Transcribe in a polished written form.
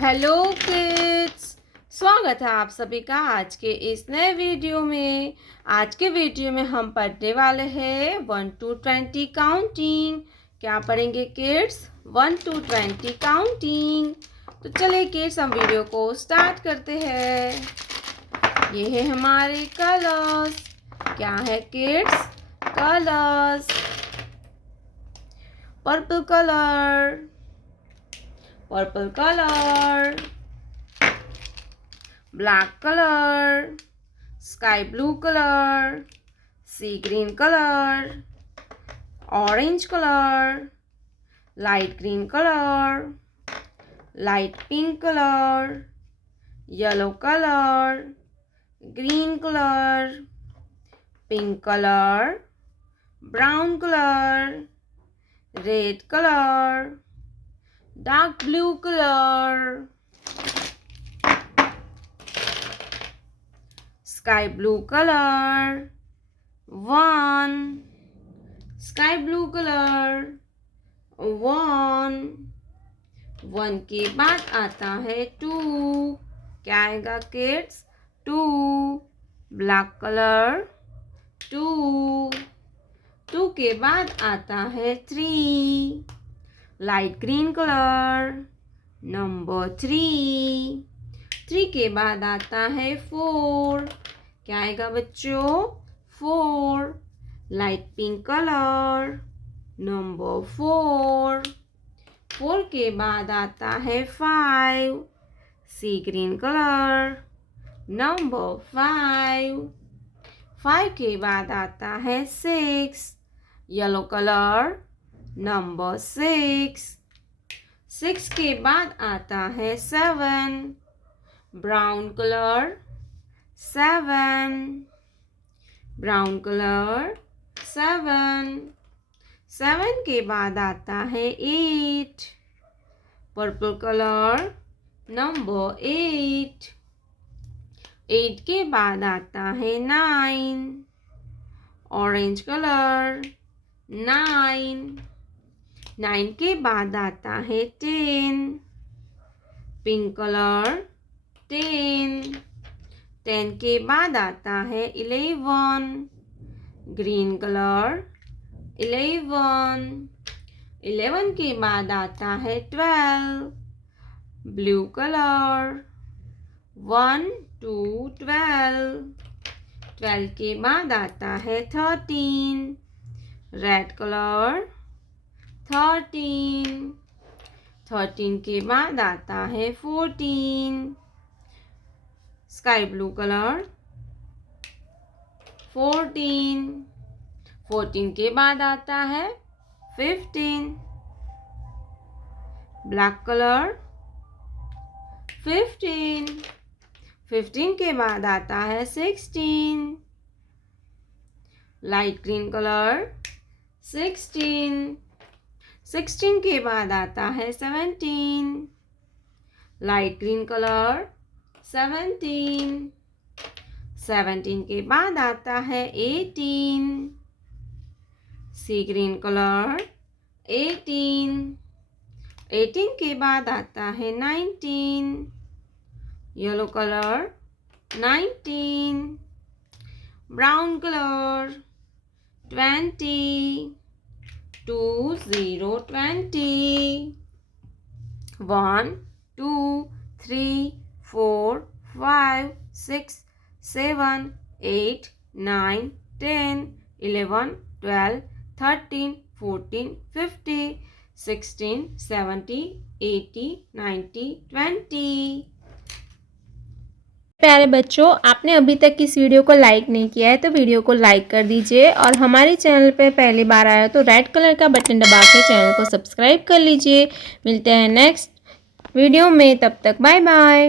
Hello kids, स्वागत है आप सभी का आज के इस नए वीडियो में। आज के वीडियो में हम पढ़ने वाले हैं 1 to 20 काउंटिंग। क्या पढ़ेंगे किड्स? 1 to 20 counting. तो चलिए किड्स, हम वीडियो को स्टार्ट करते हैं। ये है हमारे कलर्स। क्या है kids? Colours. Purple colour, purple color, black color, sky blue color, sea green color, orange color, light green color, light pink color, yellow color, green color, pink color, brown color, red color, dark blue color, sky blue color, 1, sky blue color, 1, 1 के बाद आता है 2। क्या आएगा kids? 2, black colour, 2, 2 के बाद आता है 3, लाइट ग्रीन कलर, नंबर 3, 3 के बाद आता है 4। क्या आएगा बच्चों? 4, लाइट पिंक कलर, नंबर 4, 4 के बाद आता है 5, सी ग्रीन कलर, नंबर 5, 5 के बाद आता है 6, येलो कलर, नंबर 6, 6 के बाद आता है 7, ब्राउन कलर, 7, ब्राउन कलर, 7, 7 के बाद आता है 8, पर्पल कलर, नंबर 8, 8 के बाद आता है 9, ऑरेंज कलर, 9, 9 के बाद आता है 10, पिंक कलर, 10, 10 के बाद आता है 11, ग्रीन कलर, 11, 11 के बाद आता है 12, ब्लू कलर, 1 to 12, 12 के बाद आता है 13, रेड कलर, 13, 13 के बाद आता है 14, स्काई ब्लू कलर, 14, 14 के बाद आता है 15, ब्लैक कलर, 15, 15 के बाद आता है 16, लाइट ग्रीन कलर, 16, 16 के बाद आता है 17, लाइट ग्रीन कलर, 17, 17 के बाद आता है 18, सी ग्रीन कलर, 18, 18 के बाद आता है 19, येलो कलर, 19, ब्राउन कलर, 20, 20, 20, 1, 2, 3, 4, 5, 6, 7, 8, 9, 10, 11, 12, 13, 14, 15, 16, 17, 18, 19, 20। प्यारे बच्चों, आपने अभी तक इस वीडियो को लाइक नहीं किया है तो वीडियो को लाइक कर दीजिए और हमारे चैनल पे पहली बार आया तो रेड कलर का बटन दबा के चैनल को सब्सक्राइब कर लीजिए। मिलते हैं नेक्स्ट वीडियो में, तब तक बाय बाय।